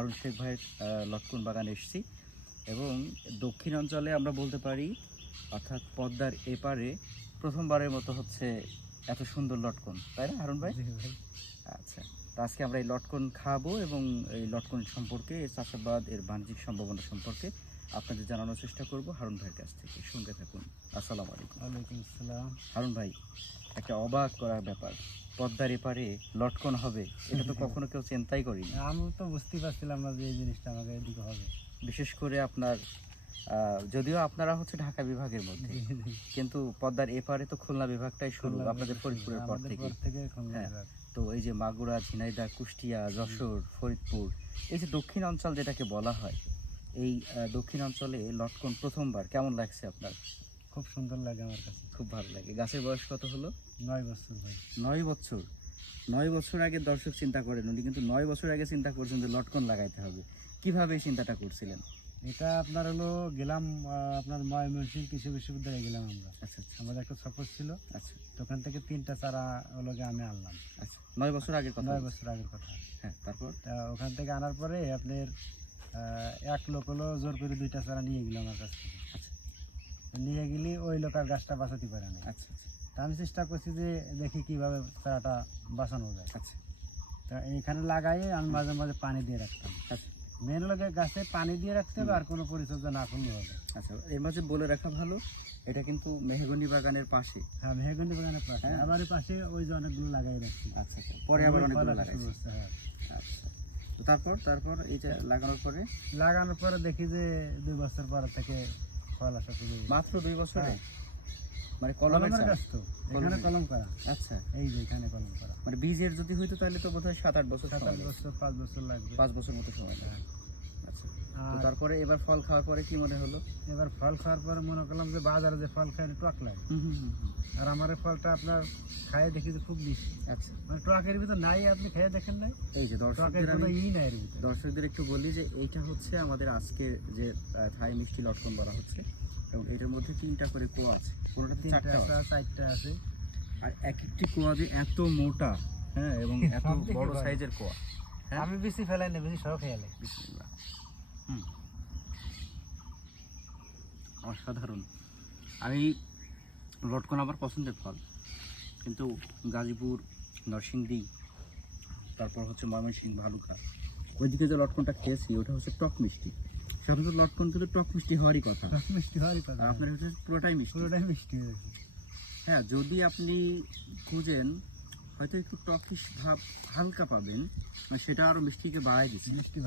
হারুন শেখ ভাইয়ের লটকন বাগানে এসেছি এবং দক্ষিণ অঞ্চলে আমরা বলতে পারি অর্থাৎ পদ্মার এপারে প্রথমবারের মতো হচ্ছে এত সুন্দর লটকন, তাই না হারুন ভাই? আচ্ছা, তো আজকে আমরা এই লটকন খাবো এবং এই লটকন সম্পর্কে, এর চাষাবাদ, এর বাণিজ্যিক সম্ভাবনা সম্পর্কে আপনাদের জানানোর চেষ্টা করব হারুন ভাইয়ের কাছ থেকে। সঙ্গে থাকুন। আসসালামু আলাইকুম। ওয়ালাইকুম আসসালাম। হারুন ভাই, একটা অবাক করার ব্যাপার, পদ্মার এপারে লটকন হবে, এটা তো কখনো কেউ চিন্তাই করিনি। আমি তো বুঝতেই পারছিলাম না যে এই জিনিসটা আমাকে এদিকে হবে। বিশেষ করে আপনার যদিও আপনারা হচ্ছে ঢাকা বিভাগের মধ্যে, কিন্তু পদ্মার এপারে তো খুলনা বিভাগটাই শুরু, আপনাদের ফরিদপুরের পর থেকে। হ্যাঁ, তো এই যে মাগুরা, ঝিনাইদহ, কুষ্টিয়া, যশোর, ফরিদপুর, এই যে দক্ষিণ অঞ্চল যেটাকে বলা হয়, এই দক্ষিণ অঞ্চলে লটকন প্রথমবার কেমন লাগছে আপনার? খুব সুন্দর লাগে আমার কাছে। খুব ভালো লাগে। গাছের বয়স কত হলো? 9 বছর ভাই। 9 বছর। 9 বছর আগে দর্শক চিন্তা করেন, উনি কিন্তু 9 বছর আগে চিন্তা করছেন যে লটকন লাগাইতে হবে। কিভাবে এই চিন্তাটা করছিলেন? এটা আপনার হলো গেলাম আপনার ময়মনসিংহ কৃষি বিশ্ববিদ্যালয়ে গেলাম আমরা। আচ্ছা আচ্ছা আমাদের একটা সফর ছিল। আচ্ছা তো ওখান থেকে 3টা চারা হলো আমি আনলাম। আচ্ছা, 9 বছর আগের কথা? 9 বছর আগের কথা। হ্যাঁ, তারপর? তা ওখান থেকে আনার পরে আপনার এক লোক হলো জোর করে 2টা চারা নিয়ে গেল আমার কাছ থেকে। আচ্ছা নিয়ে গেলে ওই লোক আর গাছটা বাঁচাতে পারে না। আচ্ছা তা আমি চেষ্টা করছি যে দেখি কিভাবে চারাটা বাঁচানো যায়। আচ্ছা তা এইখানে লাগাই আমি মাঝে মাঝে পানি দিয়ে রাখতাম। আচ্ছা মেন হলো গাছে পানি দিয়ে রাখতে হবে, আর কোনো পরিচর্যা না করলে হবে। আচ্ছা, এর মাঝে বলে রাখা ভালো, এটা কিন্তু মেহগনি বাগানের পাশে। হ্যাঁ, মেহগনি বাগানের পাশে। হ্যাঁ। আবার পাশে ওই যে অনেকগুলো লাগাই রাখছি। আচ্ছা আচ্ছা, পরে আবার অনেকগুলো ফল আসা শুরু লাগাইছে। হচ্ছে, হ্যাঁ। আচ্ছা, তো তারপর এইটা লাগানোর পরে লাগানোর পরে দেখি যে 2 বছর পর থেকে ফল আসা শুরু হয়েছে। মাত্র 2 বছরে? হ্যাঁ। মানে কলমের চারা? গাছ তো এখানে কলম করা। আচ্ছা, এই যে এখানে কলম করা। মানে বীজের যদি হইতো তাহলে তো বোধহয় 7-8 বছর 7-8 বছর 5 বছর লাগবে। 5 বছর মতো সময় লাগে। আচ্ছা, তো আর তারপরে এবার ফল খাওয়ার পরে কি মনে হলো? এবার ফল খাওয়ার পরে মনে করলাম যে বাজারে যে ফল খাই টক লাগে, আর আমার এই ফলটা আপনার খাই দেখি যে খুব মিষ্টি। আচ্ছা, মানে টকের ভিতর নাই, আপনি খেয়ে দেখেন নাই? এই যে টকের কোনো নাই এর ভিতরে। দর্শকদের একটু বলি যে এইটা হচ্ছে আমাদের আজকে যে থাই মিষ্টি লটকন বলা হচ্ছে, এবং এটার মধ্যে 3টা করে কোয়া আছে, কোনোটাতে 4টা আছে, 4টা আছে। আর এক একটি কোয়া যে এত মোটা, হ্যাঁ, এবং এত বড় সাইজের কোয়া। হ্যাঁ? আমি বেশি ফেলাই না, বেশি সব খেয়ালে। বিসমিল্লাহ। অসাধারণ। আমি লটকন আমার পছন্দের ফল, কিন্তু গাজীপুর, নরসিংদী, তারপর হচ্ছে ময়মনসিংহ, ভালুকা, ওইদিকে যে লটকনটা খেয়েছি ওটা হচ্ছে টক মিষ্টি। সাধারণত লটকন কিন্তু টক মিষ্টি হওয়ারই কথা, মিষ্টি হওয়ারই কথা। আপনার হচ্ছে পুরোটাই মিষ্টি। পুরোটাই মিষ্টি হয়েছে। হ্যাঁ, যদি আপনি খুঁজেন হয়তো একটু টকিশ ভাব হালকা পাবেন, সেটা আরও মিষ্টিকে বাড়াই দিচ্ছে। মিষ্টি